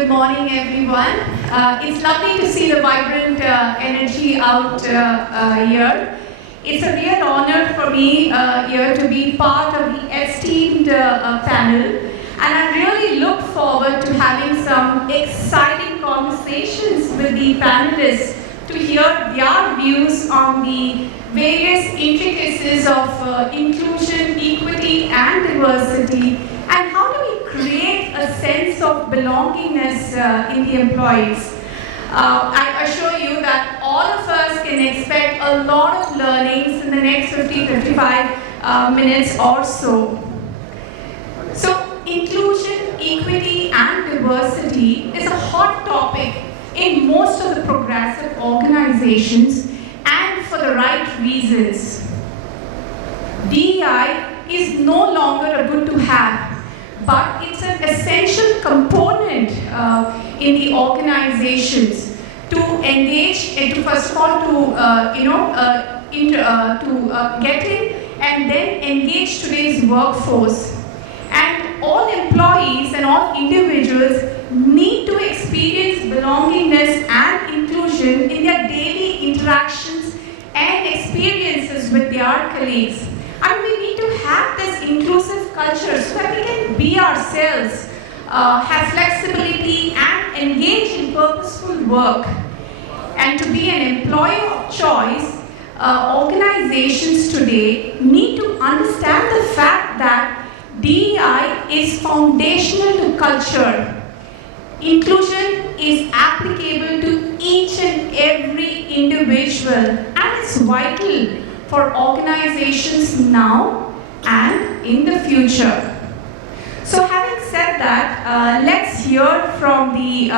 Good morning, everyone. It's lovely to see the vibrant energy out here. It's a real honor for me here to be part of the esteemed panel, and I really look forward to having some exciting conversations with the panelists to hear their views on the various intricacies of inclusion, equity, and diversity, and how do we create a sense of belongingness in the employees. I assure you that all of us can expect a lot of learnings in the next 50-55 minutes or so. So, inclusion, equity, and diversity is a hot topic in most of the progressive organizations, and for the right reasons. DEI is no longer a good to have, but it's an essential component in the organizations to engage and to first of all to get in and then engage today's workforce. And all employees and all individuals need to experience belongingness and inclusion in their daily interactions and experiences with their colleagues. And we need to have this inclusive culture so that we can be ourselves, have flexibility, and engage in purposeful work. And to be an employer of choice, organizations today need to understand the fact that DEI is foundational to culture. Inclusion is applicable to each and every individual, and it's vital for organizations now and in the future. So having said that, let's hear from the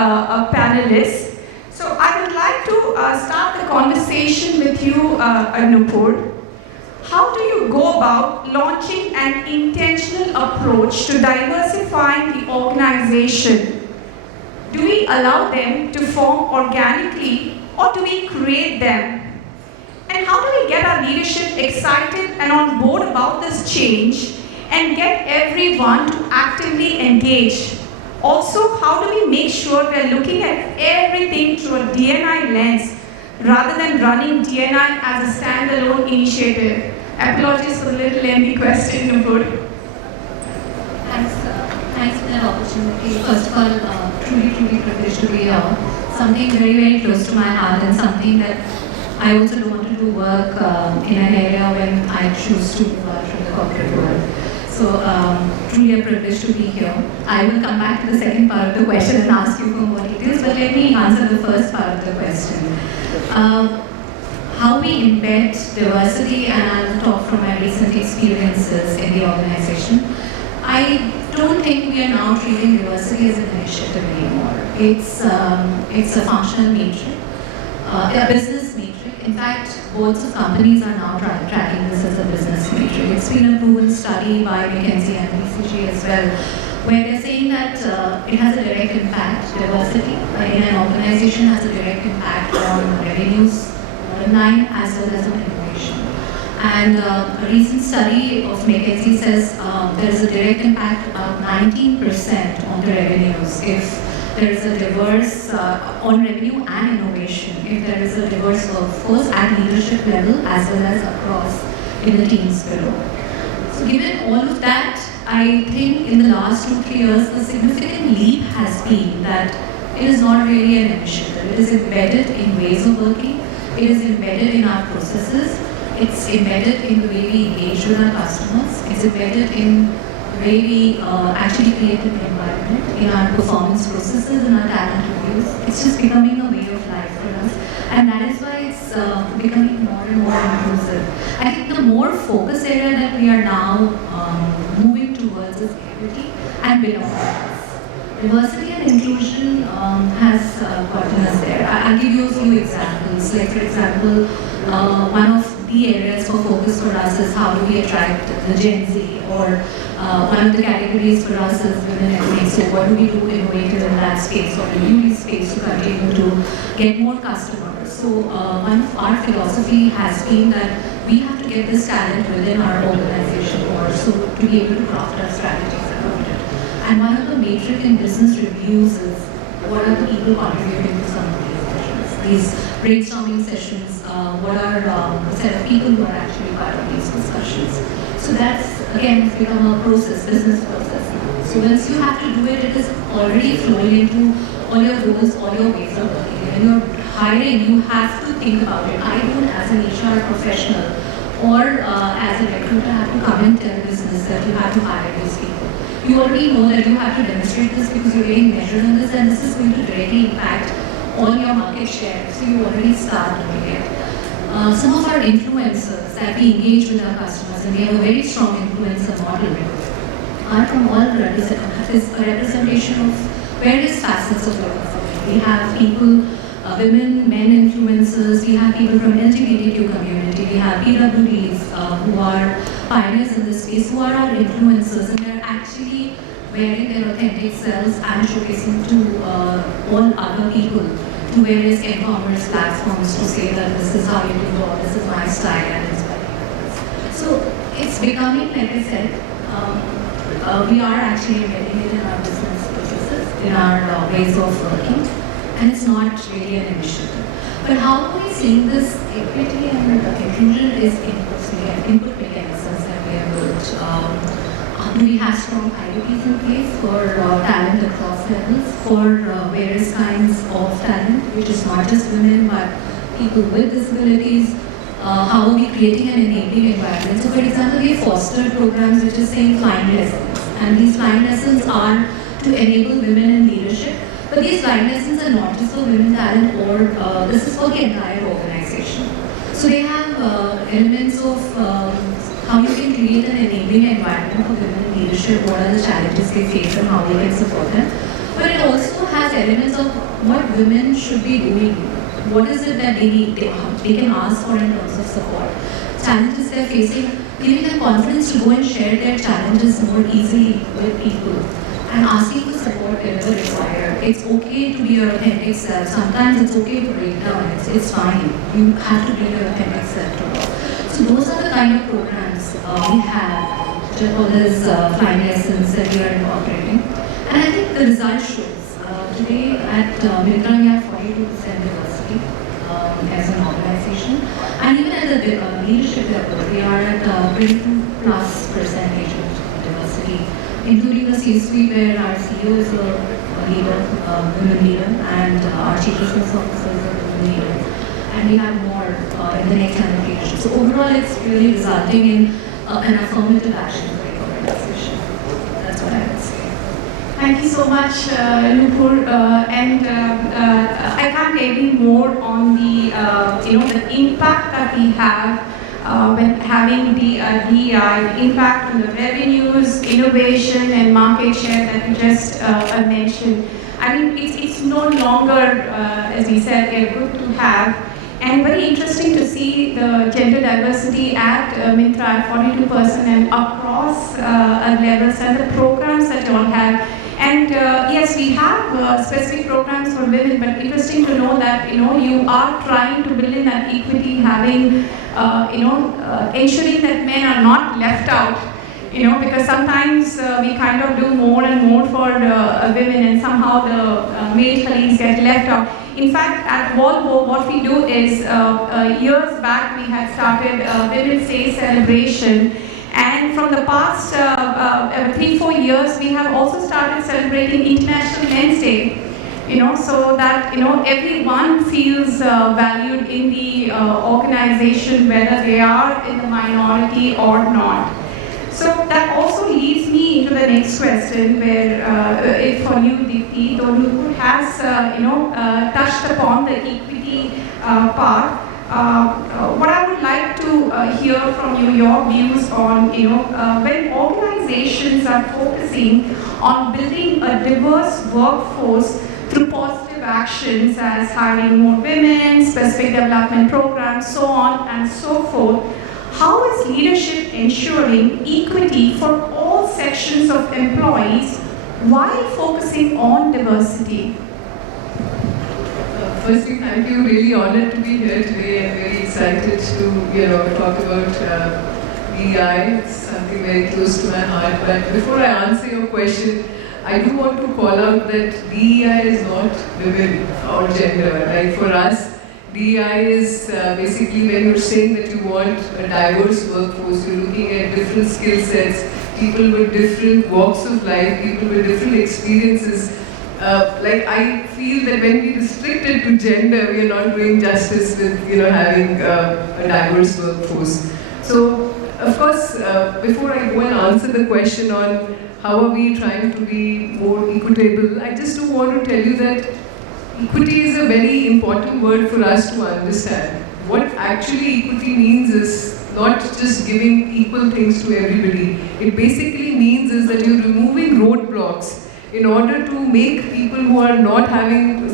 panelists. So I would like to start the conversation with you, Nupur. How do you go about launching an intentional approach to diversifying the organization? Do we allow them to form organically, or do we create them? And how do we get our leadership excited and on board about this change and get everyone to actively engage? Also, how do we make sure we're looking at everything through a D&I lens rather than running D&I as a standalone initiative? Apologies for the little lengthy question, Nupur. Thanks for that opportunity. First of all, truly privileged to be here. Something very close to my heart, and something that I also don't want to do work in an area when I choose to move out from the corporate world. So truly a privilege to be here. I will come back to the second part of the question and ask you for more details, but let me answer the first part of the question. How we embed diversity, and I'll talk from my recent experiences in the organization. I don't think we are now treating diversity as an initiative anymore. It's a functional metric, a business metric. In fact, boards of companies are now tracking this as a business metric. It's been a proven study by McKinsey and BCG as well, where they're saying that it has a direct impact. Diversity in an organization has a direct impact on revenues, bottom line, as well as on innovation. And a recent study of McKinsey says there is a direct impact of 19% on the revenues if there is a diverse on revenue and innovation, if there is a diverse workforce at leadership level as well as across in the teams below. So given all of that, I think in the last 2-3 years, the significant leap has been that it is not really an initiative. It is embedded in ways of working. It is embedded in our processes. It's embedded in the way we engage with our customers. It's embedded in the way we actually create an environment in our performance processes and our talent reviews. It's just becoming a way of life for us. And that is why it's becoming more and more inclusive. I think the more focus area that we are now moving towards is equity and belongingness. Diversity and inclusion has gotten us there. I'll give you a few examples. Like for example, one of the areas for focus for us is how do we attract the Gen Z, or one of the categories for us is women ethnic. So what do we do innovative in that space or in new space to continue to get more customers? So one of our philosophy has been that we have to get this talent within our organization or so to be able to craft our strategies around it. And one of the metric in business reviews is what are the people contributing to some of these sessions, these brainstorming sessions, what are the set of people who are actually part of these discussions. So that's, again, it's become a process, business process now. So once you have to do it, it is already flowing into all your roles, all your ways of working. When you're hiring, you have to think about it. I don't, as an HR professional or as a recruiter, have to come and tell business that you have to hire these people. You already know that you have to demonstrate this because you're getting measured on this, and this is going to directly impact on your market share. So you already start doing it. Some of our influencers that we engage with our customers, and we have a very strong influencer model, are from all is a representation of various facets of your company. We have people, women, men influencers, we have people from LGBTQ community, we have PWDs who are pioneers in this space, who are our influencers, and they're actually wearing their authentic selves and showcasing to all other people, to various e-commerce platforms, to say that this is how you do or this is my style and inspiring others. So it's becoming, like I said, we are actually embedding it in our business processes, in our ways of working, and it's not really an initiative. But how are we seeing this equity and inclusion is input mechanisms that we have built. Do we have strong IDPs in place for talent across levels, for various kinds of talent, which is not just women but people with disabilities? How are we creating an enabling environment? So for example, we have fostered programs which is saying flying lessons, and these flying lessons are to enable women in leadership. But these flying lessons are not just for women talent, or this is for the entire organization. So they have elements of how you can create an enabling environment for women in leadership, what are the challenges they face and how they can support them. But it also has elements of what women should be doing. What is it that they need, they can ask for in terms of support. Challenges they're facing, giving them confidence to go and share their challenges more easily with people, and asking for support wherever required. It's okay to be your authentic self. Sometimes it's okay to break down. It's fine. You have to bring your authentic self to work. So those are the kind of programs we have, which are called as flying lessons that we are incorporating. And I think the result shows. Today at Myntra we have 42% diversity as an organization. And even at the leadership level, we are at 22+ percentage of diversity, including the C-suite where our CEO is a leader, women leader, and our chief business officer is a women leader. And we have more in the next line of leadership. So overall, it's really resulting in an affirmative action for the organization. That's what I would say. Thank you so much, Nupur. I can't agree more on the the impact that we have when having the DEI, the impact on the revenues, innovation, and market share that you just mentioned. I mean, it's no longer, as we said, a good to have. And very interesting to see the gender diversity at Myntra at 42% and across levels, and the programs that you all have. And yes, we have specific programs for women, but interesting to know that you are trying to build in that equity, having ensuring that men are not left out. Because sometimes we kind of do more and more for women, and somehow the male colleagues get left out. In fact, at Volvo, what we do is, years back we had started Women's Day celebration, and from the past 3-4 years, we have also started celebrating International Men's Day. So that everyone feels valued in the organization, whether they are in the minority or not. So that also leads me into the next question, where if for you, Deepti, though Nupur has touched upon the equity part, what I would like to hear from you, your views on when organizations are focusing on building a diverse workforce through positive actions as hiring more women, specific development programs, so on and so forth. How is leadership ensuring equity for all sections of employees while focusing on diversity? Firstly, thank you. Really honored to be here today and very excited to talk about DEI. It's something very close to my heart. But before I answer your question, I do want to call out that DEI is not women or gender. Like for us, DEI is basically when you're saying that you want a diverse workforce, you're looking at different skill sets, people with different walks of life, people with different experiences. Like I feel that when we restrict it to gender, we are not doing justice with having a diverse workforce. So, of course, before I go and answer the question on how are we trying to be more equitable, I just do want to tell you that equity is a very important word for us to understand. What actually equity means is not just giving equal things to everybody. It basically means is that you're removing roadblocks in order to make people who are not having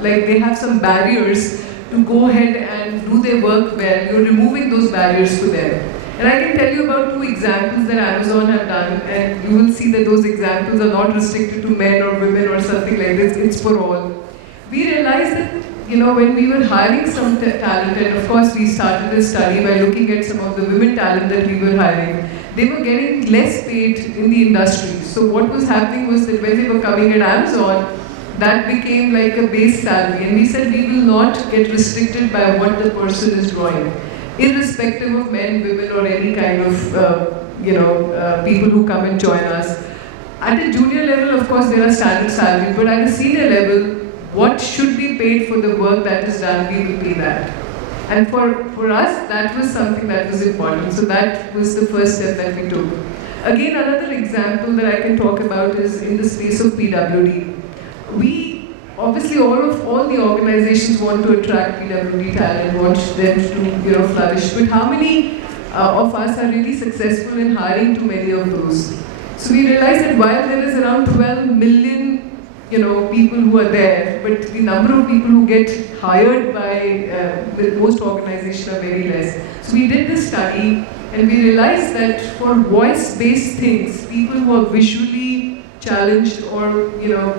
they have some barriers to go ahead and do their work well. You're removing those barriers for them. And I can tell you about 2 examples that Amazon have done, and you will see that those examples are not restricted to men or women or something like this, it's for all. We realized that, when we were hiring some talent, and of course we started a study by looking at some of the women talent that we were hiring, they were getting less paid in the industry. So what was happening was that when they were coming at Amazon, that became like a base salary. And we said we will not get restricted by what the person is drawing, irrespective of men, women, or any kind of people who come and join us. At a junior level, of course, there are standard salaries, but at a senior level, what should be paid for the work that is done, we will pay that. And for us, that was something that was important. So that was the first step that we took. Again, another example that I can talk about is in the space of PWD. We, obviously, all the organizations want to attract PWD talent, want them to flourish. But how many of us are really successful in hiring too many of those? So we realized that while there is around 12 million people who are there, but the number of people who get hired by most organizations are very less. So we did this study and we realized that for voice-based things, people who are visually challenged or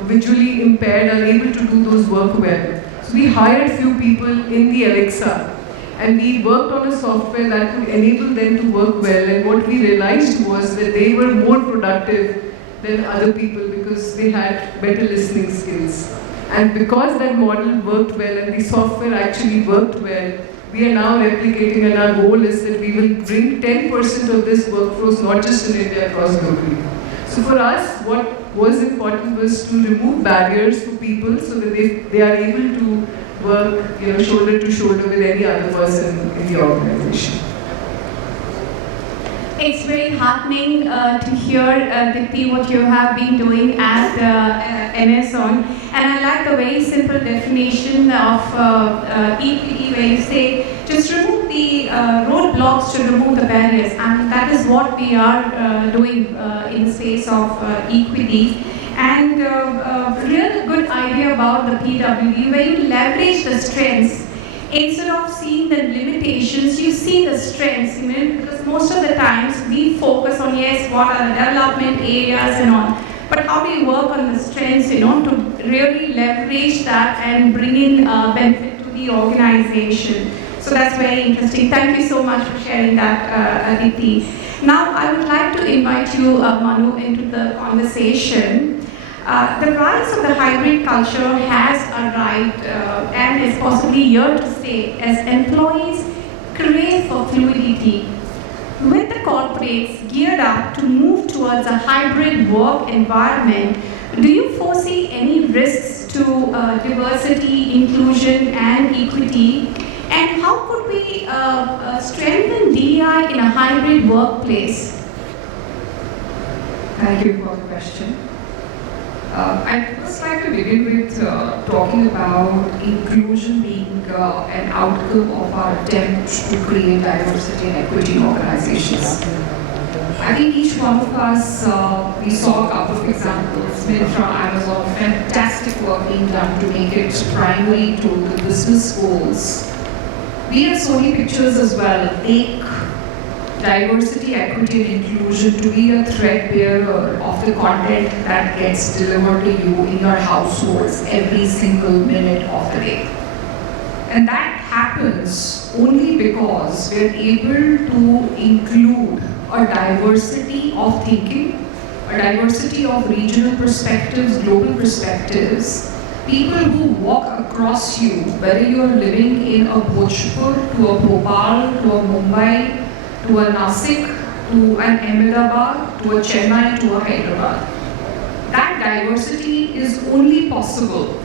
visually impaired are able to do those work well. So we hired few people in the Alexa and we worked on a software that would enable them to work well, and what we realized was that they were more productive than other people because they had better listening skills. And because that model worked well and the software actually worked well, we are now replicating, and our goal is that we will bring 10% of this workforce not just in India, across globally. So for us, what was important was to remove barriers for people so that they are able to work shoulder to shoulder with any other person in the organization. It's very heartening to hear, Dipti, what you have been doing at Amazon. And I like the very simple definition of equity, where you say, just remove the roadblocks to remove the barriers. And that is what we are doing in the space of equity. And a real good idea about the PWD, where you leverage the strengths. Instead of seeing the limitations, you see the strengths, because most of the times we focus on, yes, what are the development areas and all, but how do you work on the strengths, to really leverage that and bring in benefit to the organization. So that's very interesting. Thank you so much for sharing that, Aditi. Now I would like to invite you, Manu, into the conversation. The rise of the hybrid culture has arrived and is possibly here to stay as employees crave for fluidity. With the corporates geared up to move towards a hybrid work environment, do you foresee any risks to diversity, inclusion, and equity? And how could we strengthen DEI in a hybrid workplace? Thank you for the question. I'd first like to begin with talking about inclusion being an outcome of our attempt to create diversity and equity in organizations. I think each one of us, we saw a couple of examples, Myntra, Amazon, fantastic work being done to make it primary to the business goals. We at Sony Pictures as well take diversity, equity and inclusion to be a threadbearer of the content that gets delivered to you in your households every single minute of the day. And that happens only because we're able to include a diversity of thinking, a a diversity of regional perspectives, global perspectives, people who walk across you, whether you're living in a Bhojpur, to a Bhopal, to a Mumbai, to a Nasik, to an Ahmedabad, to a Chennai, to a Hyderabad. That diversity is only possible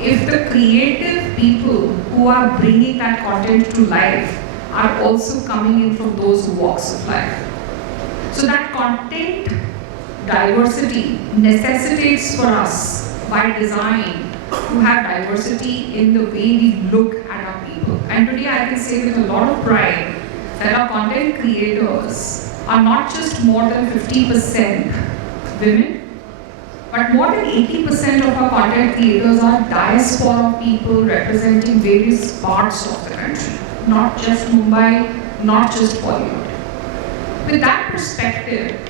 if the creative people who are bringing that content to life are also coming in from those walks of life. So that content diversity necessitates for us by design to have diversity in the way we look at our people. And today I can say with a lot of pride that our content creators are not just more than 50% women, but more than 80% of our content creators are diaspora people representing various parts of the country, not just Mumbai, not just Bollywood. With that perspective,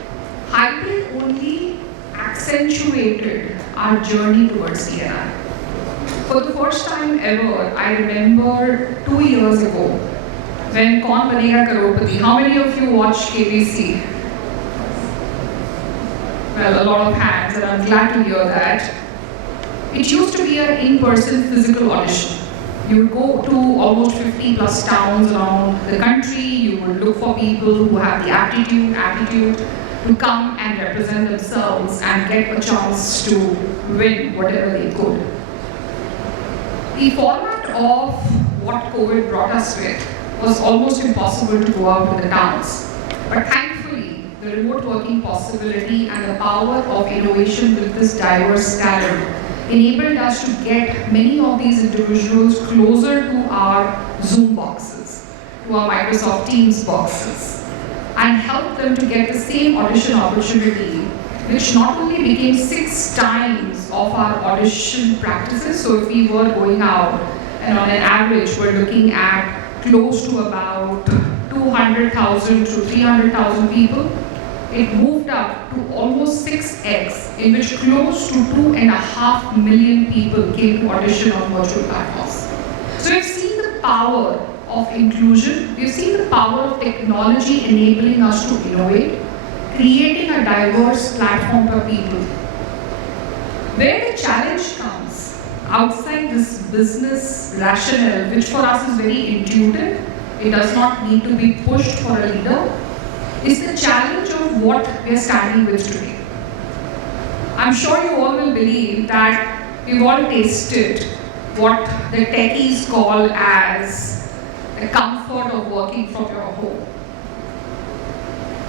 hybrid only accentuated our journey towards DNI. For the first time ever, I remember 2 years ago, when Kaun Banega Crorepati, how many of you watched KBC? Well, a lot of hands, and I'm glad to hear that. It used to be an in-person physical audition. You would go to almost 50 plus towns around the country, you would look for people who have the aptitude to come and represent themselves and get a chance to win whatever they could. The format of what COVID brought us with was almost impossible to go out to the towns. But thankfully, the remote working possibility and the power of innovation with this diverse talent enabled us to get many of these individuals closer to our Zoom boxes, to our Microsoft Teams boxes, and help them to get the same audition opportunity, which not only became 6 times of our audition practices. So if we were going out, and on an average, we're looking at close to about 200,000 to 300,000 people, it moved up to almost 6x, in which close to 2.5 million people came to audition on virtual platforms. So we've seen the power of inclusion, we've seen the power of technology enabling us to innovate, creating a diverse platform for people. Where the challenge comes, outside this business rationale, which for us is very intuitive, it does not need to be pushed for a leader, is the challenge of what we are standing with today. I'm sure you all will believe that we've all tasted what the techies call as the comfort of working from your home.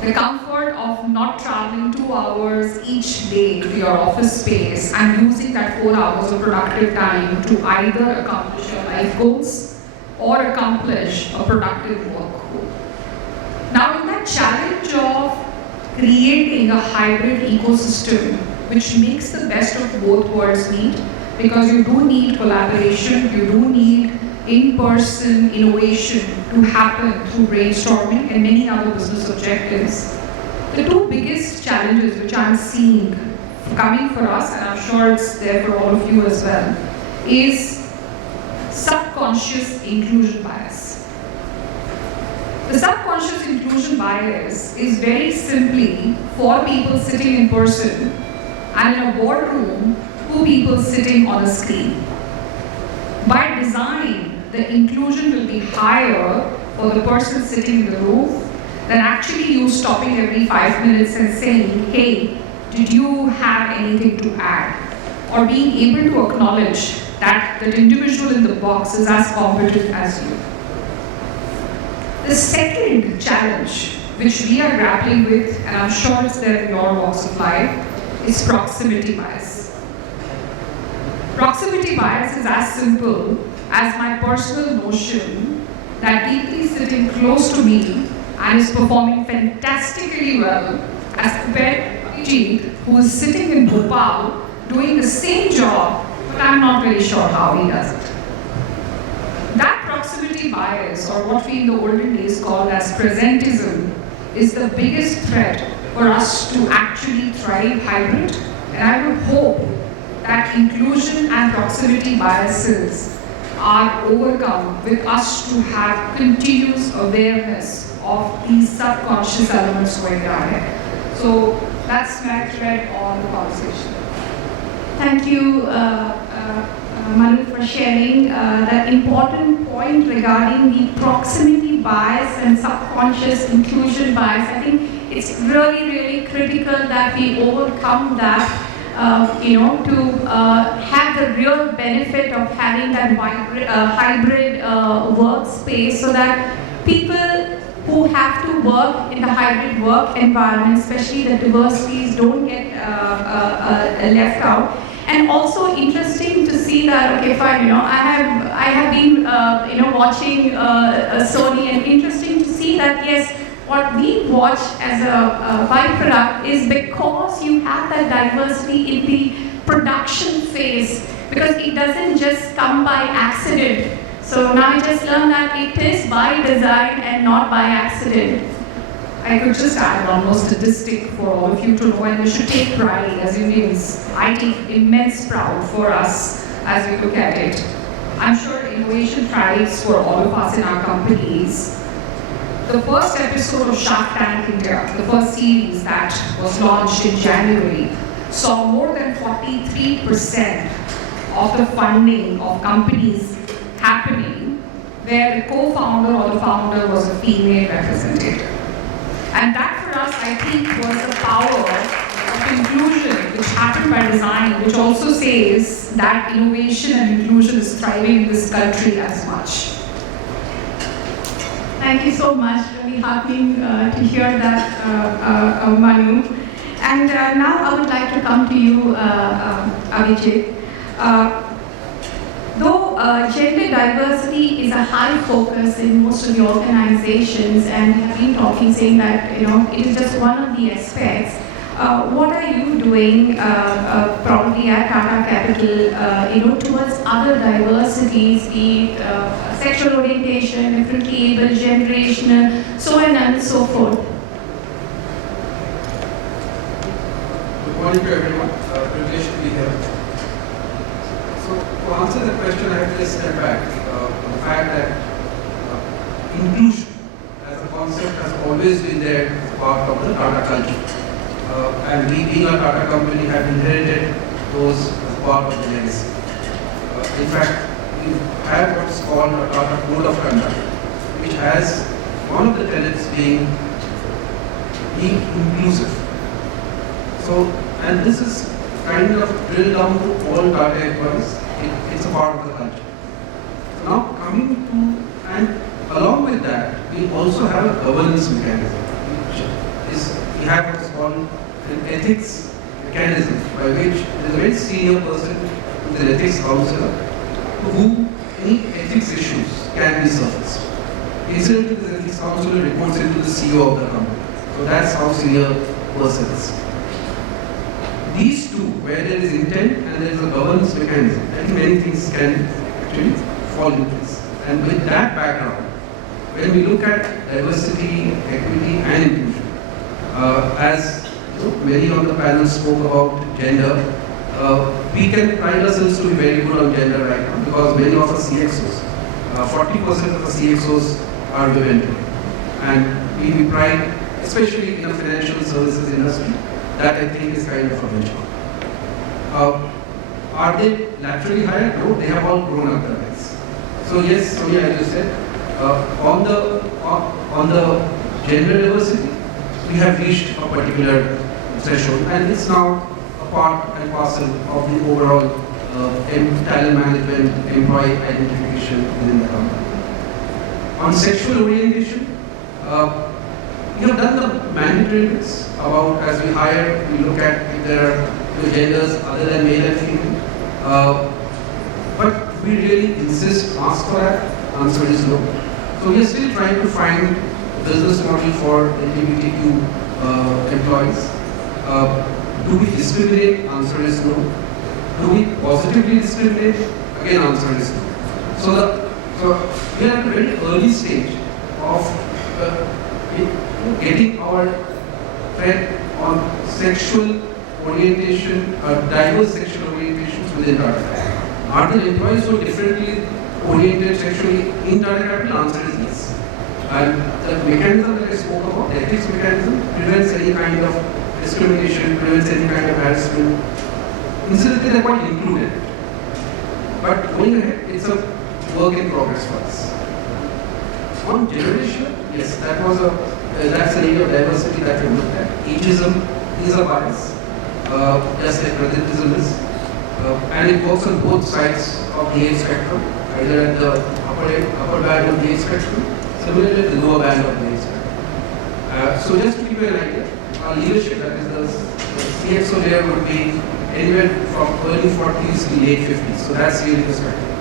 The comfort of not traveling 2 hours each day to your office space and using that 4 hours of productive time to either accomplish your life goals or accomplish a productive work goal. Now, in that challenge of creating a hybrid ecosystem which makes the best of both worlds meet, because you do need collaboration, you do need in-person innovation to happen through brainstorming and many other business objectives. The 2 biggest challenges which I'm seeing coming for us, and I'm sure it's there for all of you as well, is subconscious inclusion bias. The subconscious inclusion bias is very simply 4 people sitting in person and in a boardroom, 2 people sitting on a screen. By design, the inclusion will be higher for the person sitting in the room than actually you stopping every 5 minutes and saying, hey, did you have anything to add? Or being able to acknowledge that that individual in the box is as competent as you. The second challenge which we are grappling with, and I'm sure it's there in your walks of life, is proximity bias. Proximity bias is as simple as my personal notion that deeply sitting close to me and is performing fantastically well as compared to Avijit, who is sitting in Bhopal doing the same job, but I'm not very sure how he does it. That proximity bias, or what we in the olden days called as presentism, is the biggest threat for us to actually thrive hybrid. And I would hope that inclusion and proximity biases are overcome with us to have continuous awareness of these subconscious elements going on. So That's my thread on the conversation. Thank you, Manu, for sharing that important point regarding the proximity bias and subconscious inclusion bias. I think it's really, really critical that we overcome that, to have the real benefit of having that hybrid workspace, so that people who have to work in the hybrid work environment, especially the diversities, don't get left out. And also interesting to see that, okay, fine, I have been, watching Sony, and interesting to see that, yes, what we watch as a byproduct is because you have that diversity in the production phase, because it doesn't just come by accident. So now I just learned that it is by design and not by accident. I could just add one more statistic for all of you to know, and we should take pride as Indians. I take immense pride for us as we look at it. I'm sure innovation thrives for all of us in our companies. The first episode of Shark Tank India, the first series that was launched in January, saw more than 43% of the funding of companies happening where the co-founder or the founder was a female representative. And that for us, I think, was the power of inclusion, which happened by design, which also says that innovation and inclusion is thriving in this country as much. Thank you so much. Really heartening to hear that, Manu. And now I would like to come to you, Avijit. Though gender diversity is a high focus in most of the organizations, and we have been talking, saying that it is just one of the aspects. What are you doing, probably at Tata Capital, towards other diversities, be it sexual orientation, differently able, generational, so on and so forth? Good morning to everyone. Privileged to be here. So to answer the question, I have to just step back. The fact that inclusion as a concept has always been there as part of the Tata culture. And we, being a Tata company, have inherited those as part of the legacy. In fact, we have what's called a Tata Code of Conduct, which has one of the tenets being inclusive. So, and this is kind of drilled down to all Tata employees. It's a part of the culture. So now coming to, and along with that, we also have a governance mechanism, which is, we have what's called an ethics mechanism, by which there is a very senior person who is an ethics counselor, to whom any ethics issues can be surfaced. Incidentally, this ethics counselor reports into the CEO of the company. So that's how senior person is. These two, where there is intent and there is a governance mechanism, I think many things can actually fall in place. And with that background, when we look at diversity, equity and inclusion, as many on the panel spoke about gender, we can pride ourselves to be very good on gender right now, because many of our CXOs, 40% of the CXOs are women today. And we pride, especially in the financial services industry, that I think is kind of a benchmark. Are they laterally hired? No, they have all grown up their lives. So yes, Sonia, as you said, on the gender diversity, we have reached a particular threshold, and it's now a part and parcel of the overall talent management, employee identification within the company. On sexual orientation, we have done the mandatory bits about, as we hire, we look at if there are genders other than male and female. But we really ask for that? Answer is no. So we are still trying to find a business model for LGBTQ employees. Do we discriminate? Answer is no. Do we positively discriminate? Again, answer is no. So we are at a very early stage of getting our thread on sexual orientation, diverse sexual orientations within Tata. Are there employees who are differently oriented sexually in Tata Capital? Answer is yes. And the mechanism that I spoke about, the ethics mechanism, prevents any kind of discrimination, prevents any kind of harassment. Incidentally, they're quite included. But going ahead, it's a work in progress for us. On generation, yes, that's an area of diversity that we looked at. Ageism is a bias, just like presentism is. And it works on both sides of the age spectrum, either at the upper band of the age spectrum, similarly at the lower band of the age spectrum. So just to give you an idea, our leadership, that is the CXO layer, would be anywhere from early 40s to late 50s. So that's really the spectrum.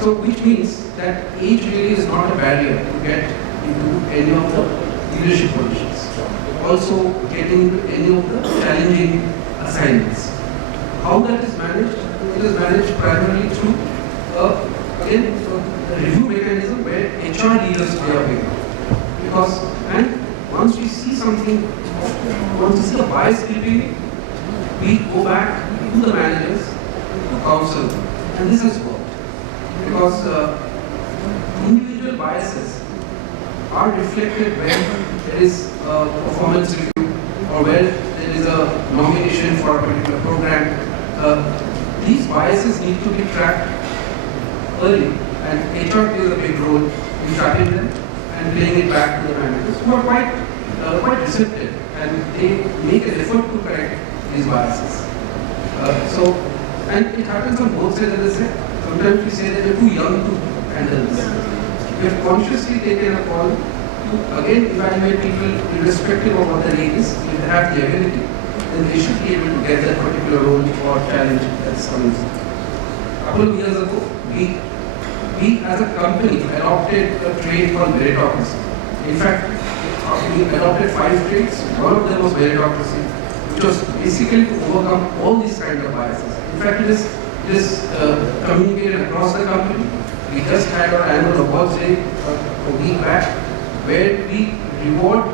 So which means that age really is not a barrier to get into any of the leadership positions. Also getting into any of the challenging assignments. How that is managed? It is managed primarily through again a review mechanism where HR leaders play a big role. Because once we see something, once we see a bias creeping, we go back to the managers to counsel them. And this has worked. Because individual biases are reflected when there is a performance review or when there is a nomination for a particular program. These biases need to be tracked early, and HR plays a big role in tracking them and playing it back to the managers who are quite receptive, and they make an effort to correct these biases. And it happens on both sides, as I said. Sometimes we say that they're too young to handle this. We have consciously taken a call to again evaluate people irrespective of what their age is. If they have the ability, then they should be able to get that particular role or challenge that's coming. A couple of years ago, we as a company adopted a trait called meritocracy. In fact, we adopted 5 traits. One of them was meritocracy, which was basically to overcome all these kind of biases. In fact, it is communicated across the company. We just had our annual awards day a week back, where we reward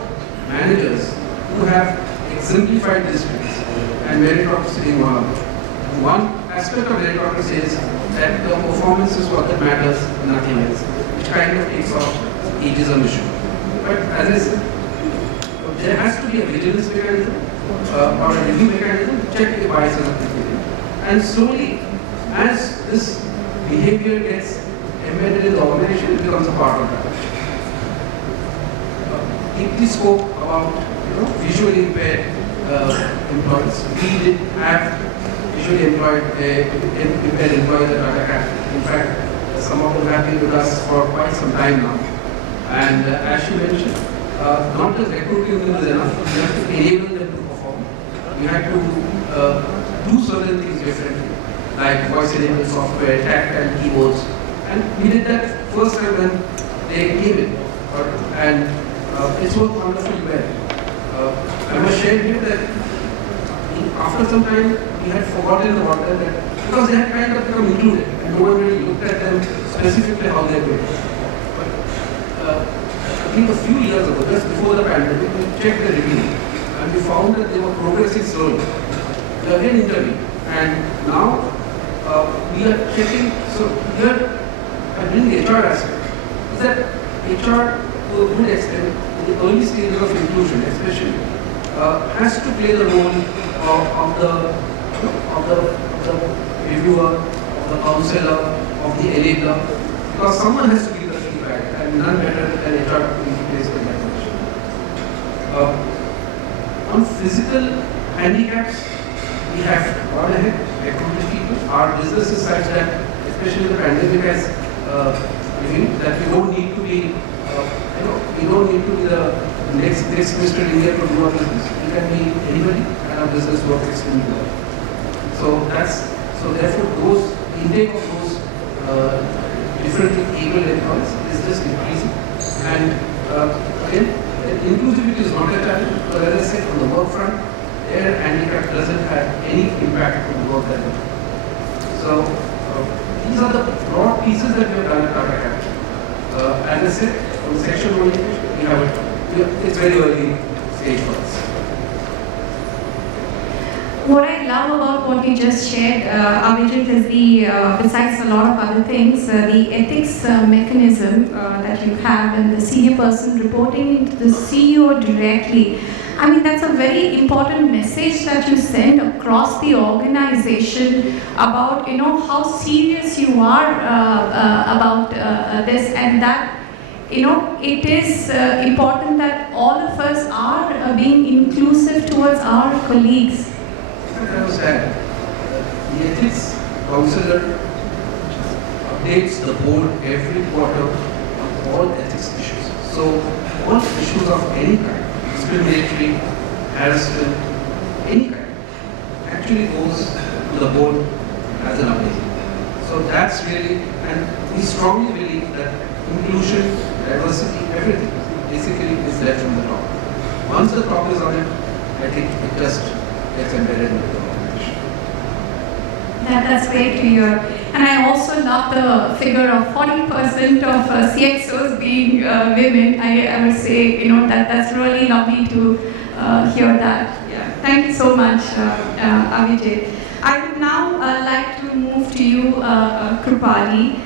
managers who have exemplified these traits, and meritocracy being one of them. One aspect of meritocracy is that the performance is what that matters, nothing else, which kind of takes off ageism issue. But as I said, there has to be a vigilance mechanism or a review mechanism to check the biases of the behavior. And slowly, as this behavior gets embedded in the organization, it becomes a part of that. Deeply spoke about visually impaired employees. We did have visually impaired employees at Tata. In fact, some of them have been with us for quite some time now. And as she mentioned, not just recruiting them is enough, we have to enable them to perform. We had to do certain things differently, like voice-enabled software, tactile keyboards. And we did that first time when they came in. And it's worked wonderfully well. I must share here that after some time, we had forgotten about that because they had kind of become included and no one really looked at them specifically how they were. I think a few years ago, just before the pandemic, we checked the review and we found that they were progressing slowly. We again intervened, and now we are checking. So here, I bring the HR aspect. Is that HR, to a good extent, in the early stages of inclusion, especially, has to play the role of the reviewer, of the counselor, of the enabler, because someone has to give the feedback, and none better than HR to be placed in that position. On physical handicaps, we have gone ahead, recruited people. Our business is such that, especially the pandemic has revealed that we don't need to be, we don't need to be the next Mr. India to do our business. We can be anybody, and our business works extremely well. So therefore, those intake of those differently able employees is just increasing. And again, inclusivity is not a challenge, but as I said, on the work front, their handicap doesn't have any impact on the work that they do. So these are the broad pieces that we have done at Tata. As I said, on sexual orientation, we have it. It's very early stage for us. What I love about what you just shared, Avijit, is besides a lot of other things, the ethics mechanism that you have and the senior person reporting to the CEO directly. I mean, that's a very important message that you send across the organization about, how serious you are about this, and that, it is important that all of us are being inclusive towards our colleagues. I was sad. The ethics counselor updates the board every quarter on all ethics issues. So, all issues of any kind, discriminatory, harassment, any kind, actually goes to the board as an update. So that's really, and we strongly believe that inclusion, diversity, everything basically is left on the top. Once the top is on it, I think it just gets embedded into the organization. That's great to hear. And I also love the figure of 40% of CXOs being women. I would say, that's really lovely to hear that. Yeah. Thank you so much, Avijit. I would now like to move to you, Krupali.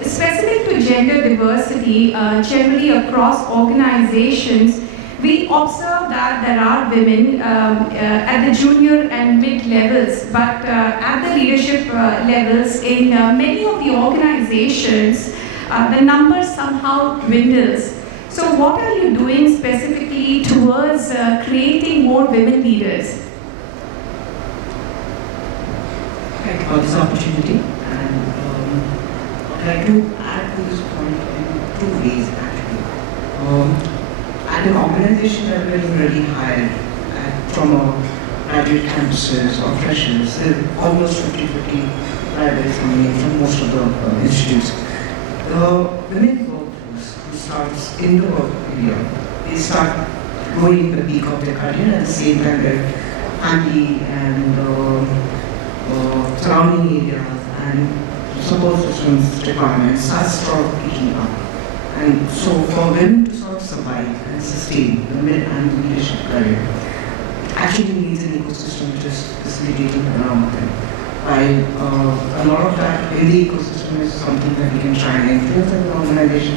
Specific to gender diversity, generally across organizations, we observe that there are women at the junior and mid levels, but at the leadership levels in many of the organizations, the number somehow dwindles. So what are you doing specifically towards creating more women leaders? Thank you for this opportunity, and I'd like to add to this point in two ways actually. At an organization that we're already hired from our graduate campuses or freshers, there are almost 50-50 graduates coming in from most of the institutes. The women workforce who starts in the work area, they start growing the peak of their career at the same time their family and surrounding areas and support systems requirements start picking up. And so for women to sort of survive and sustain the mid and leadership career, it actually needs an ecosystem which is facilitating around them. While a lot of that in the ecosystem is something that we can try and influence as an organization,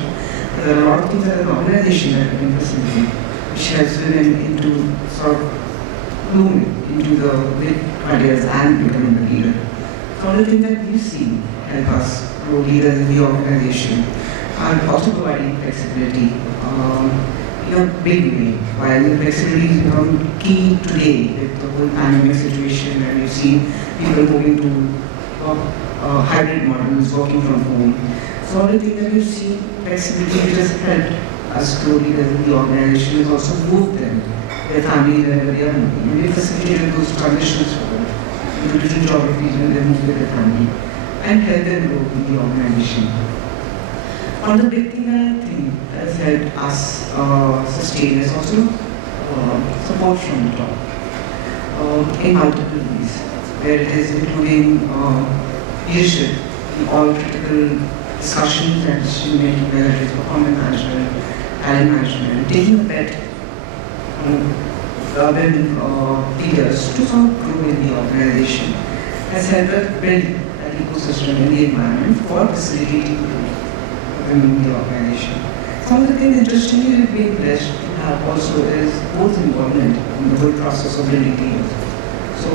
there are a lot of things as an organization that we can facilitate, which helps women into sort of blooming into the mid careers and becoming a leader. Some of the things that we've seen help us grow leaders in the organization and also providing flexibility in a big way. While the flexibility has become key today with the whole pandemic situation, and we've seen people moving to hybrid models, working from home. So all the things that we've seen, flexibility which has helped us grow leaders in the organization has also moved them, their families wherever they are moving. We've facilitated those transitions for them into different geographies when they move with their family and help them grow in the organization. One of the big thing that I think has helped us sustain is also support from the top in multiple ways, where it is including leadership in all critical discussions and decision making, whether it is performance management, talent management, taking a bet on urban leaders to sort of grow in the organization has helped us build that ecosystem in the environment for facilitating growth in the organization. Some of the things interestingly we've been blessed to have also is both involvement in the whole process of building teams. So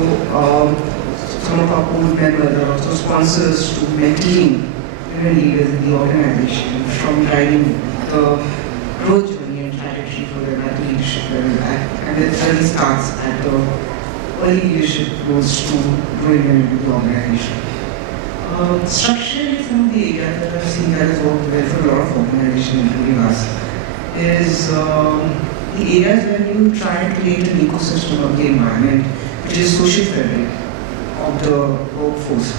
some of our board members are also sponsors to mentoring women leaders in the organization, from driving the growth journey and trajectory for them at the leadership level, and it really starts at the early leadership roles to growing them into the organization. Structurally, some of the areas that I've seen that has worked well for a lot of organizations, including us, is the areas where you try and create an ecosystem of the environment, which is social fabric of the workforce,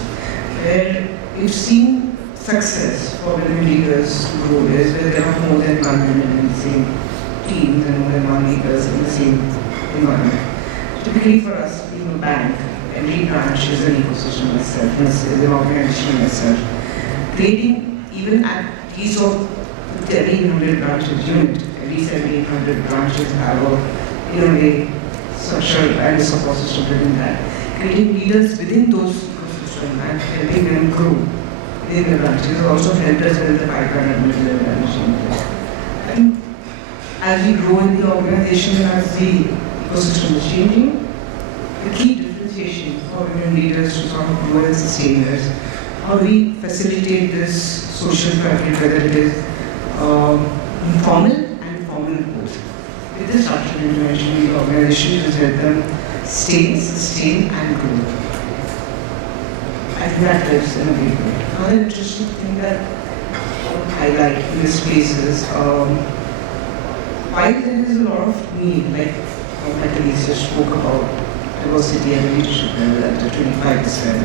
where we've seen success for women leaders to grow is where there are more than one woman in the same teams and more than one leaders in the same environment. Typically for us, being a bank, every branch is an ecosystem itself, is an organization in itself. Creating even at least of every 100 branches unit, at least every 100 branches have a, in a way, structure and a support system within that. Creating leaders within those ecosystems and helping them grow within the branches also helped us build the pipeline and build the organization. I think as we grow in the organization and as the ecosystem is changing, the key differentiation for women leaders to sort of grow and sustain is how we facilitate this social fabric, whether it is informal and formal both. With this structural intervention in the organization to help them stay, sustain and grow. I think that helps in a big way. Another interesting thing that I would highlight in this space is while there is a lot of need, like my colleagues just spoke about diversity and leadership level at 25%,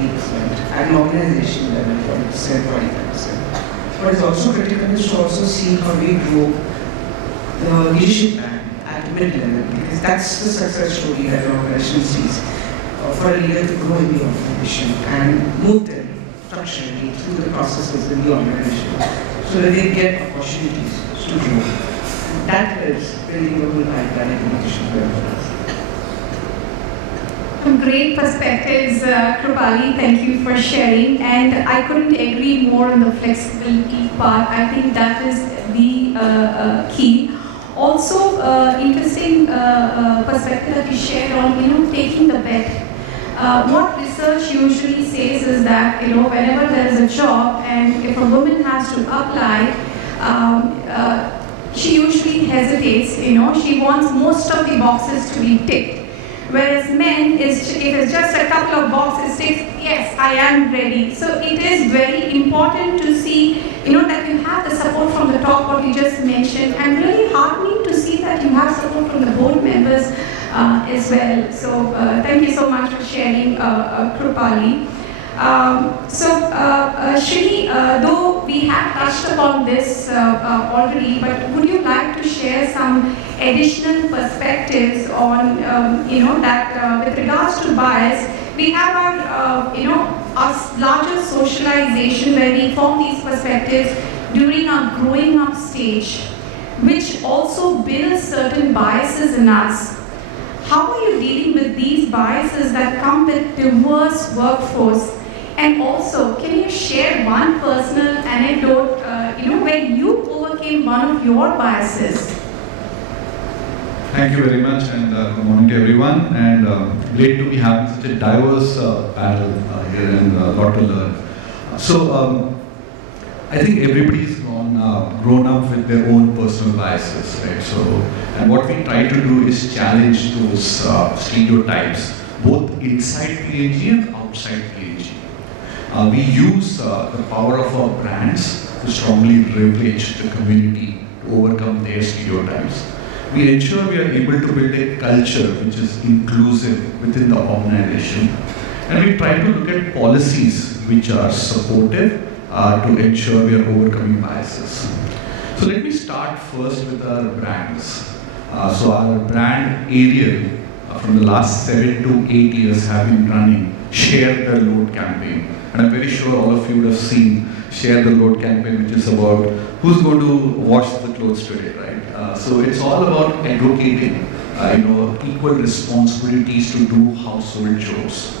8%, at an organization level 40%, 45%. What is also critical is to also see how we grow the leadership band at mid-level, because that's the success story that an organization sees. For a leader to grow in the organization and move them structurally through the processes in the organization so that they get opportunities to grow. And that helps building a whole pipeline in leadership development. Some great perspectives, Krupali. Thank you for sharing. And I couldn't agree more on the flexibility part. I think that is the key. Also, interesting perspective that you shared on, taking the bet. What research usually says is that, whenever there is a job and if a woman has to apply, she usually hesitates, she wants most of the boxes to be ticked. Whereas men, if it's just a couple of boxes ticked, yes, I am ready. So it is very important to see, that you have the support from the top, what you just mentioned, and really heartening to see that you have support from the board members as well. So thank you so much for sharing, Krupali. Shri, though we have touched upon this already, but would you like to share some additional perspectives on, that with regards to bias, we have our, our larger socialization where we form these perspectives during our growing up stage, which also builds certain biases in us. How are you dealing with these biases that come with diverse workforce? And also, can you share one personal anecdote, where you overcame one of your biases? Thank you very much, and good morning to everyone. And great to be having such a diverse panel here, and a lot to learn. So, I think everybody's grown up with their own personal biases, right? So, and what we try to do is challenge those stereotypes, both inside P&G and outside P&G. We use the power of our brands to strongly leverage the community to overcome their stereotypes. We ensure we are able to build a culture which is inclusive within the organization. And we try to look at policies which are supportive to ensure we are overcoming biases. So let me start first with our brands. So our brand Ariel from the last 7 to 8 years have been running Share the Load campaign. And I'm very sure all of you would have seen Share the Load campaign, which is about who's going to wash the clothes today, right? So it's all about advocating, equal responsibilities to do household chores.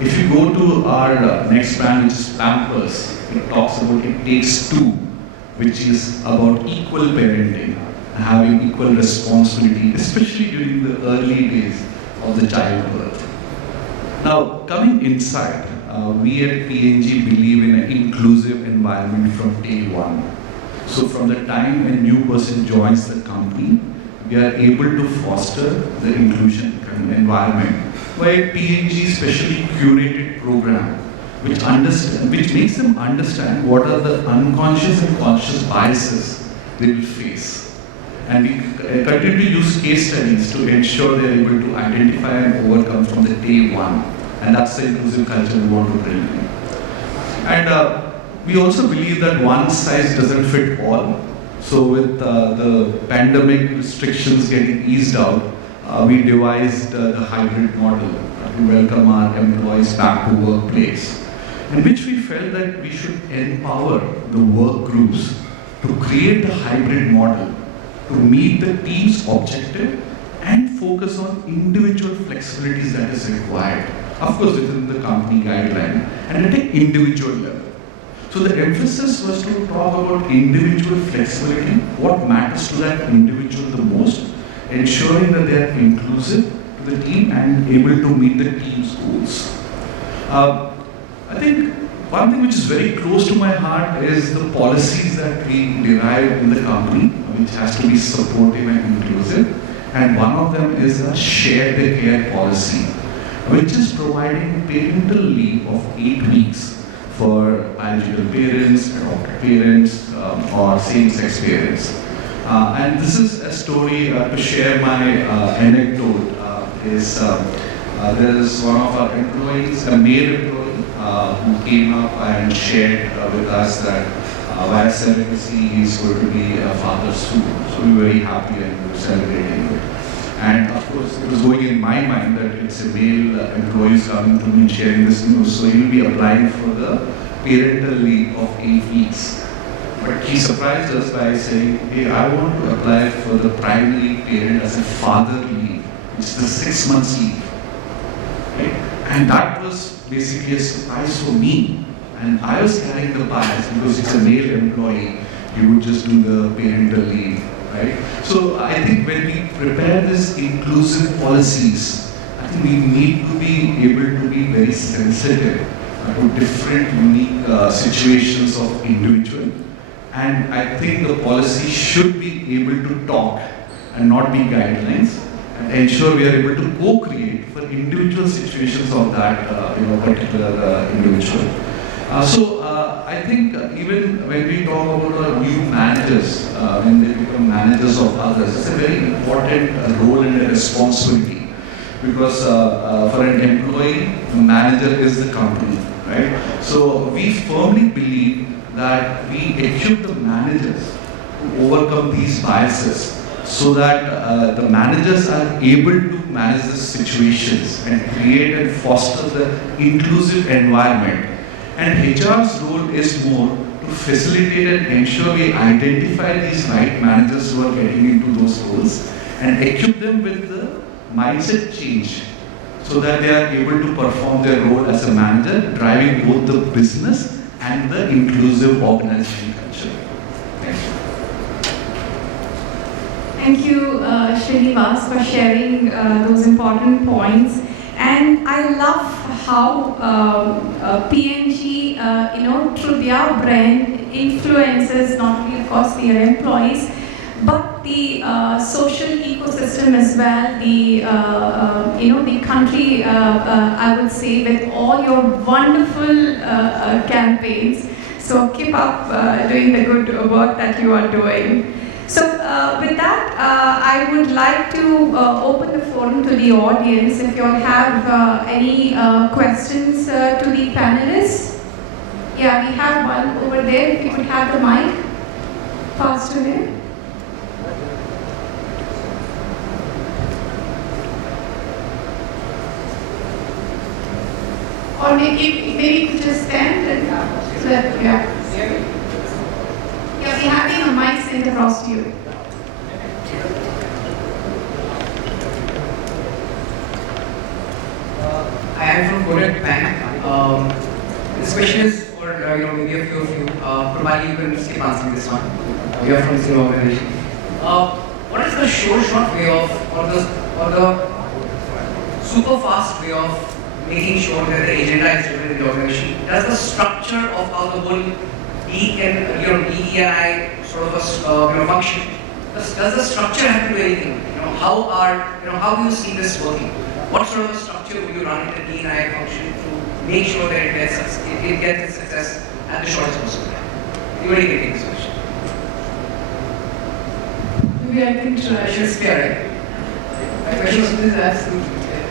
If you go to our next brand, which is Pampers, it talks about It Takes Two, which is about equal parenting, having equal responsibility, especially during the early days of the childbirth. Now, coming inside, we at P&G believe in an inclusive environment from day one. So from the time a new person joins the company, we are able to foster the inclusion environment by P&G specially curated program, which makes them understand what are the unconscious and conscious biases they will face. And we continue to use case studies to ensure they are able to identify and overcome from the day one. And that's the inclusive culture we want to bring in. And we also believe that one size doesn't fit all. So with the pandemic restrictions getting eased out, we devised the hybrid model to welcome our employees back to workplace, in which we felt that we should empower the work groups to create the hybrid model to meet the team's objective and focus on individual flexibilities that is required, of course within the company guideline and at an individual level. So the emphasis was to talk about individual flexibility, what matters to that individual the most, ensuring that they are inclusive to the team and able to meet the team's goals. I think one thing which is very close to my heart is the policies that we derive in the company, which has to be supportive and inclusive. And one of them is a share the care policy, which is providing parental leave of 8 weeks for biological parents, adopted parents, or same-sex parents. And this is a story to share my anecdote. There is one of our employees, a male employee, who came up and shared with us that via celibacy he is going to be a father soon. So we were very happy and we were celebrating it. And of course, it was going in my mind that it's a male employee who's coming to me and sharing this news, so he'll be applying for the parental leave of 8 weeks. But he surprised us by saying, hey, I want to apply for the primary parent as a father leave, which is the 6 months leave. Right? And that was basically a surprise for me. And I was carrying the bias because it's a male employee, you would just do the parental leave. Right? So I think when we prepare these inclusive policies, I think we need to be able to be very sensitive to different unique situations of individual. And I think the policy should be able to talk and not be guidelines and ensure we are able to co-create for individual situations of that particular individual. I think even when we talk about new managers, when they become managers of others, it's a very important role and a responsibility. Because for an employee, the manager is the company, right? So we firmly believe that we equip the managers to overcome these biases so that the managers are able to manage the situations and create and foster the inclusive environment. And HR's role is more to facilitate and ensure we identify these right managers who are getting into those roles and equip them with the mindset change so that they are able to perform their role as a manager, driving both the business and the inclusive organization culture. Thank you. Thank you, Srinivas, for sharing those important points. And I love how P&G, through their brand, influences not only, of course, their employees, but the social ecosystem as well. The country, I would say, with all your wonderful campaigns. So keep up doing the good work that you are doing. So with that, I would like to open the forum to the audience. If you all have any questions to the panelists. Yeah, we have one over there. If you could have the mic passed to him. Or maybe you could just stand and yeah. Yeah, we're having a mic sent across to you. I am from Kotak Bank. This question is for maybe a few of you. Krupali, you can skip answering this one. We are from the same organization. What is the short way of, or the super fast way of making sure that the agenda is driven in the organization? Does the structure of how the whole DEI sort of a function, does the structure have to do anything? How do you see this working? What sort of a structure would you run in the DEI function to make sure that it gets its success at the shortest possible time? Anybody can take this question? Maybe I can try. It's fair, right? My question is absolutely clear.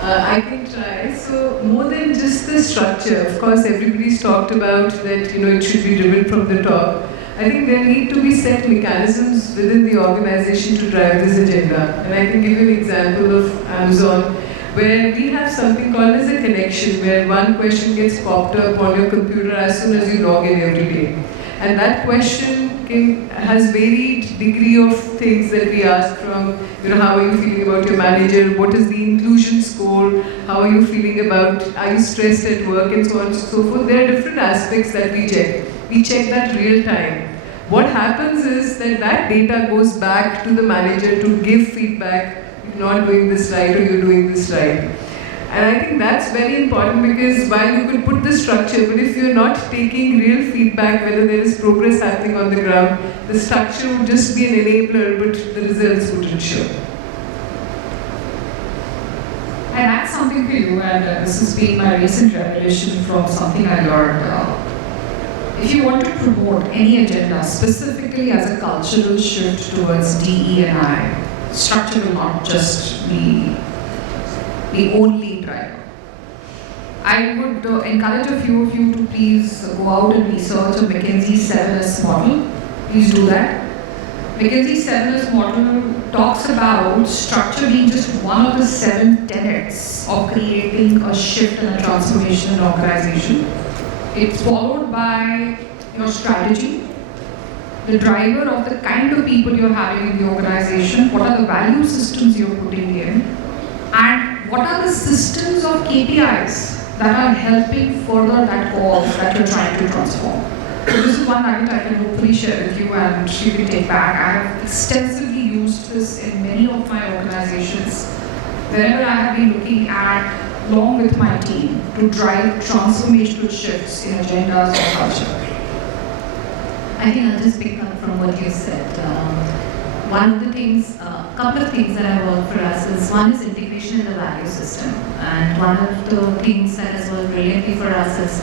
I can try. So more than just the structure, of course, everybody's talked about that it should be driven from the top. I think there need to be set mechanisms within the organization to drive this agenda. And I can give you an example of Amazon, where we have something called as a connection, where one question gets popped up on your computer as soon as you log in every day. And that question has varied degree of things that we ask, from how are you feeling about your manager, what is the inclusion score, how are you feeling about, are you stressed at work, and so on and so forth. There are different aspects that we check. We check that real time. What happens is that data goes back to the manager to give feedback, you're not doing this right or you're doing this right. And I think that's very important, because while you could put the structure, but if you're not taking real feedback, whether there is progress happening on the ground, the structure would just be an enabler, but the results wouldn't show. And that's something for you, and this has been my recent revelation from something I learned. If you want to promote any agenda, specifically as a cultural shift towards DE&I, structure will not just be the only driver. I would encourage a few of you to please go out and research a McKinsey 7S model. Please do that. McKinsey 7S model talks about structure being just one of the 7 tenets of creating a shift and a transformation in an organization. It's followed by your strategy, the driver of the kind of people you're having in the organization, what are the value systems you're putting in, and what are the systems of KPIs that are helping further that cause that you're trying to transform. So this is one nugget I can hopefully share with you and you can take back. I have extensively used this in many of my organizations. Wherever I have been looking at, along with my team, to drive transformational shifts in agendas or culture. I think I'll just pick up from what you said. One of the things, couple of things that have worked for us is, one is integration in the value system, and one of the things that has worked brilliantly for us is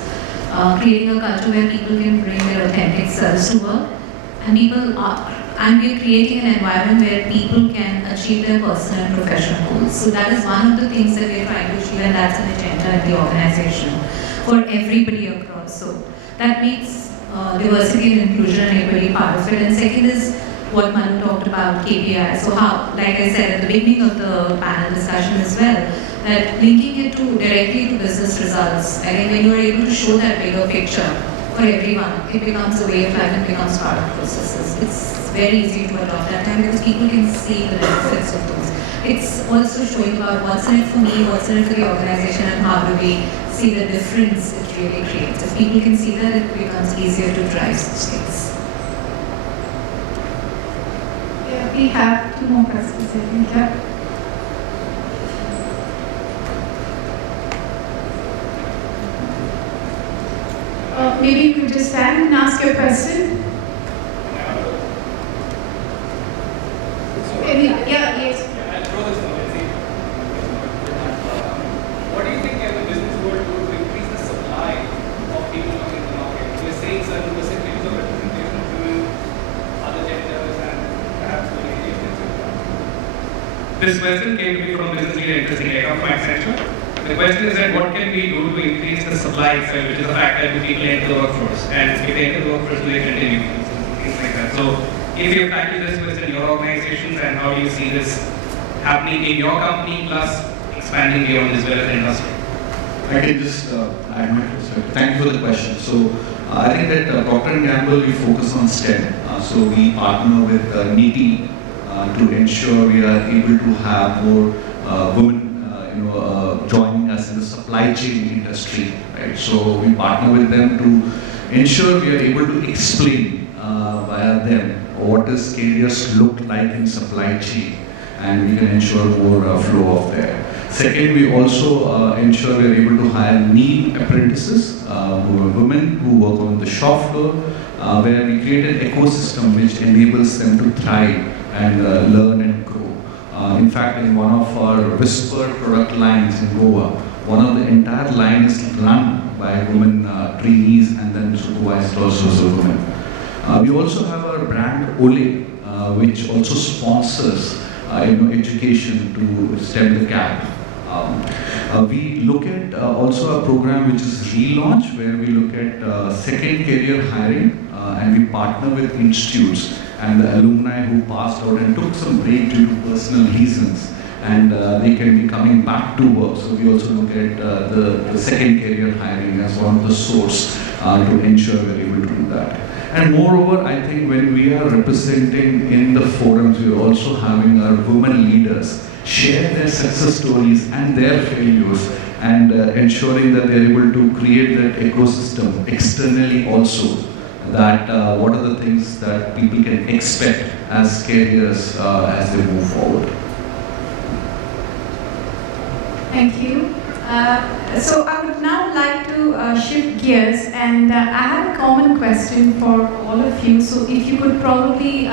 creating a culture where people can bring their authentic selves to work, and we're creating an environment where people can achieve their personal and professional goals. So that is one of the things that we're trying to achieve, and that's an agenda in the organization for everybody across. So that makes diversity and inclusion and equity part of it. And second is what Manu talked about, KPI. So how, like I said at the beginning of the panel discussion as well, that linking it directly to business results, and when you are able to show that bigger picture for everyone, it becomes a way of life and becomes part of processes. It's very easy to adopt that time because people can see the benefits of those. It's also showing about what's in it for me, what's in it for the organization, and how do we see the difference it really creates. If people can see that, it becomes easier to drive such things. Yeah, we have 2 more questions, I think. Yeah. Maybe you could just stand and ask your question. Yes. I'll throw this one. Let's see. What do you think can the business world do to increase the supply of people coming to the market? We're saying certain percentages of representation of women, other genders, and perhaps the religions. This question came to me from business leader interesting data from Accenture. The question is that what can we do to increase the supply itself, which is a fact that people enter the workforce, and if they enter the workforce, do they continue? Things like that. So, if you tackle this question in your organizations, and how do you see this happening in your company, plus expanding beyond as well as the industry? I can just add my perspective. Thank you for the question. So, I think that Procter & Gamble, we focus on STEM. So, we partner with NITI to ensure we are able to have more women joining us in the supply chain industry, right? So we partner with them to ensure we are able to explain via them what does careers look like in supply chain, and we can ensure more flow of there. Second, we also ensure we are able to hire neat apprentices who are women who work on the shop floor, where we create an ecosystem which enables them to thrive and learn and grow. In fact, in one of our Whisper product lines in Goa, one of the entire line is run by women trainees and then supervised also as a woman. We also have our brand Ole, which also sponsors education to stem the gap. We look at also a program which is relaunch, where we look at second career hiring, and we partner with institutes and the alumni who passed out and took some break due to personal reasons, and they can be coming back to work. So we also look at the second career hiring as one of the source to ensure we're able to do that. And moreover, I think when we are representing in the forums, we are also having our women leaders share their success stories and their failures, and ensuring that they're able to create that ecosystem externally also, that what are the things that people can expect as careers as they move forward. Thank you. So I would now like to shift gears, and I have a common question for all of you. So if you could probably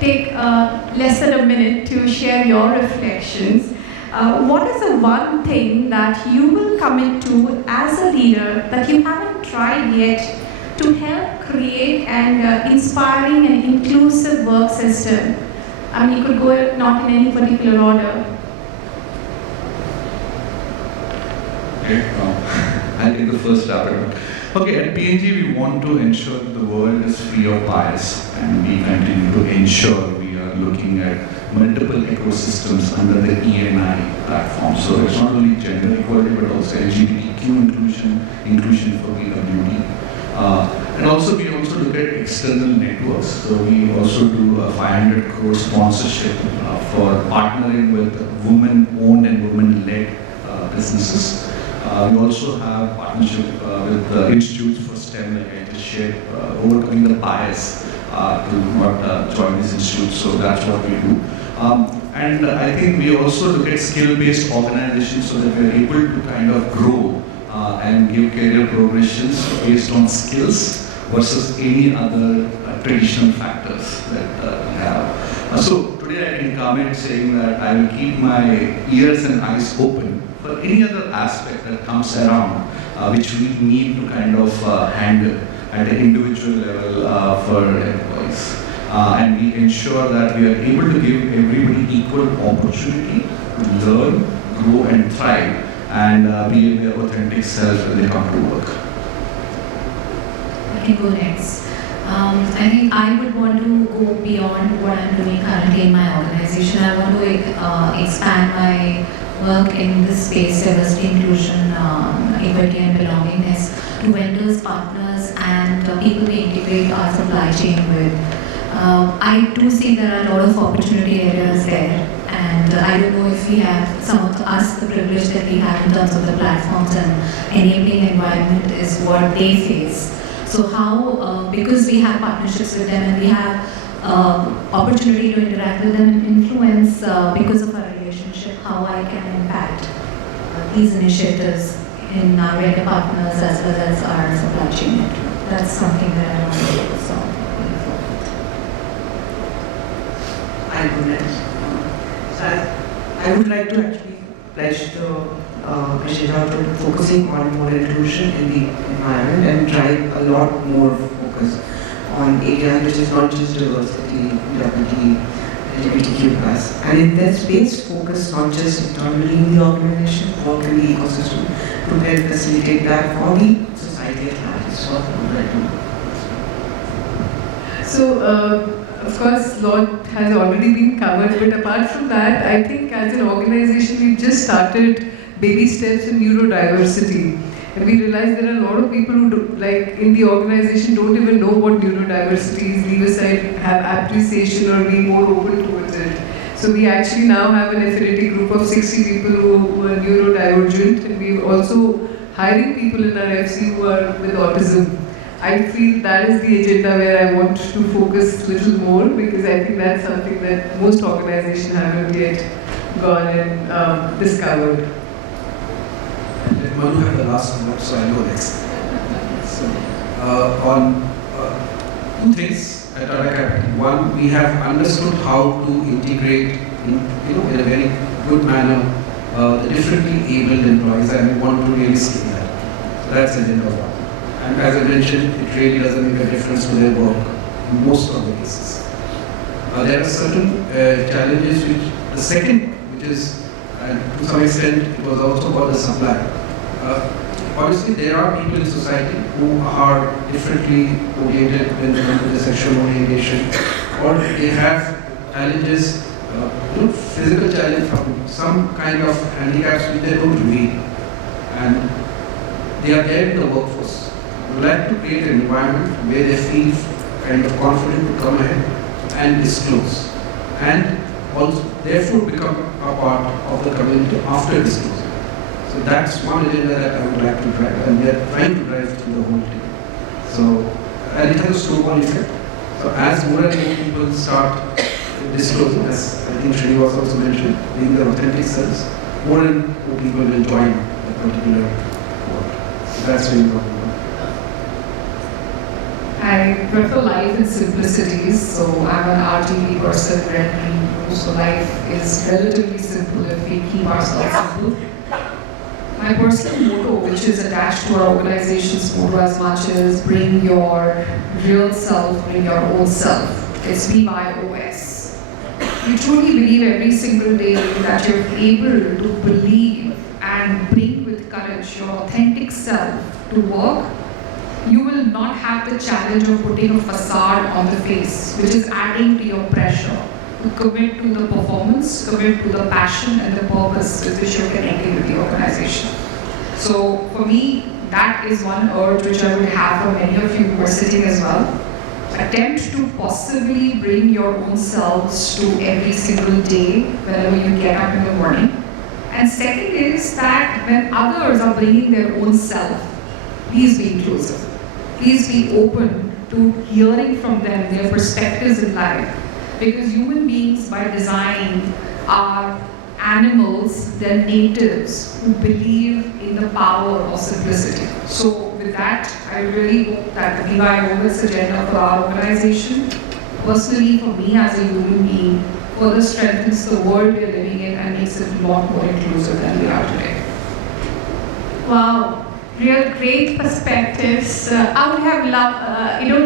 take less than a minute to share your reflections. What is the one thing that you will commit to as a leader that you haven't tried yet to help create an inspiring and inclusive work system? I mean, you could go not in any particular order. Okay, I'll take the first stab at it. Okay, at PNG we want to ensure that the world is free of bias, and we continue to ensure we are looking at multiple ecosystems under the ENI platform. So it's not only gender equality but also LGBTQ inclusion for PWD. And also we also look at external networks. So we also do a 500 crore sponsorship for partnering with women-owned and women-led businesses. We also have partnership with institutes for STEM, like I just shared, overcoming the bias to join these institutes. So that's what we do. And I think we also look at skill-based organizations so that we're able to kind of grow and give career progressions based on skills versus any other traditional factors that we have. So today I can comment saying that I will keep my ears and eyes open for any other aspect that comes around which we need to kind of handle at an individual level for employees. And we ensure that we are able to give everybody equal opportunity to learn, grow and thrive, and be their authentic self when they come to work. I can go next. I think I would want to go beyond what I'm doing currently in my organization. I want to expand my work in this space, diversity, inclusion, equity and belongingness, to vendors, partners and people we integrate our supply chain with. I do see there are a lot of opportunity areas there, and I don't know if we have, some of us, the privilege that we have in terms of the platforms and enabling environment is what they face. So how, because we have partnerships with them and we have opportunity to interact with them and influence because of our relationship, how I can impact these initiatives in our vendor partners as well as our supply chain network. That's something that I want to focus on. I'll go next. So I would like to actually pledge the agenda to focusing on more inclusion in the environment and drive a lot more focus on areas which is not just diversity, equity, LGBTQ+. And in that space, focus not just internally in the organization, work in the ecosystem to help facilitate that for the society at large. So what I do. So, of course, a lot has already been covered, but apart from that, I think as an organization, we've just started baby steps in neurodiversity. And we realize there are a lot of people who, in the organization, don't even know what neurodiversity is, leave aside, have appreciation or be more open towards it. So we actually now have an affinity group of 60 people who are neurodivergent, and we're also hiring people in our FC who are with autism. I feel that is the agenda where I want to focus a little more, because I think that's something that most organizations haven't yet gone and discovered. Let Manu have the last word, so I'll go next. So, on two things at Tata Capital. One, we have understood how to integrate, in a very good manner, the differently abled employees, and we want to really scale that. So that's agenda one. And as I mentioned, it really doesn't make a difference to their work in most of the cases. There are certain challenges which, the second, which is, and to some extent, it was also about the supply. Obviously, there are people in society who are differently oriented when it comes to the sexual orientation, or they have challenges, physical challenge from some kind of handicaps which they don't read, and they are there in the workforce. We would like to create an environment where they feel kind of confident to come ahead and disclose, and also therefore become a part of the community after disclosing. So that's one agenda that I would like to drive, and we are trying to drive through the whole team. So, and it has a snowball effect. So as more and more people start disclosing, as I think Srinivas also mentioned, being their authentic selves, more and more people will join a particular work. So that's very important. I prefer life in simplicities, so I'm an RTB person, red, green, blue, so life is relatively simple if we keep ourselves simple. My personal motto, which is attached to our organization's motto as much as bring your real self, bring your own self. It's BYOS. We truly believe every single day that you're able to believe and bring with courage your authentic self to work. You will not have the challenge of putting a facade on the face, which is adding to your pressure to commit to the performance, commit to the passion and the purpose with which you're connecting with the organization. So for me, that is one urge which I would have for many of you who are sitting as well. Attempt to possibly bring your own selves to every single day whenever you get up in the morning. And second is that when others are bringing their own self, please be inclusive. Please be open to hearing from them their perspectives in life. Because human beings by design are animals, they're natives who believe in the power of simplicity. So with that, I really hope that the BYOS agenda for our organization, personally for me as a human being, further strengthens the world we're living in and makes it a lot more inclusive than we are today. Wow. Real great perspectives. I would have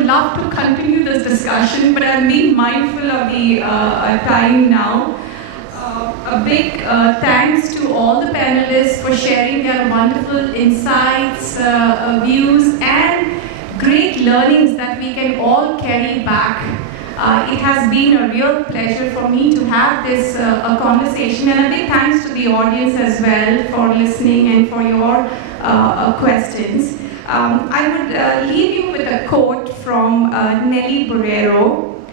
loved to continue this discussion, but I'm being mindful of the time now. A big thanks to all the panelists for sharing their wonderful insights, views, and great learnings that we can all carry back. It has been a real pleasure for me to have this conversation, and a big thanks to the audience as well for listening and for your questions. I would leave you with a quote from Nelly Borrero.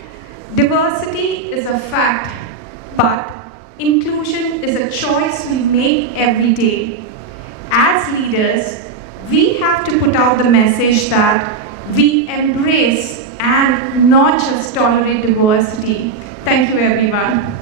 Diversity is a fact, but inclusion is a choice we make every day. As leaders, we have to put out the message that we embrace and not just tolerate diversity. Thank you, everyone.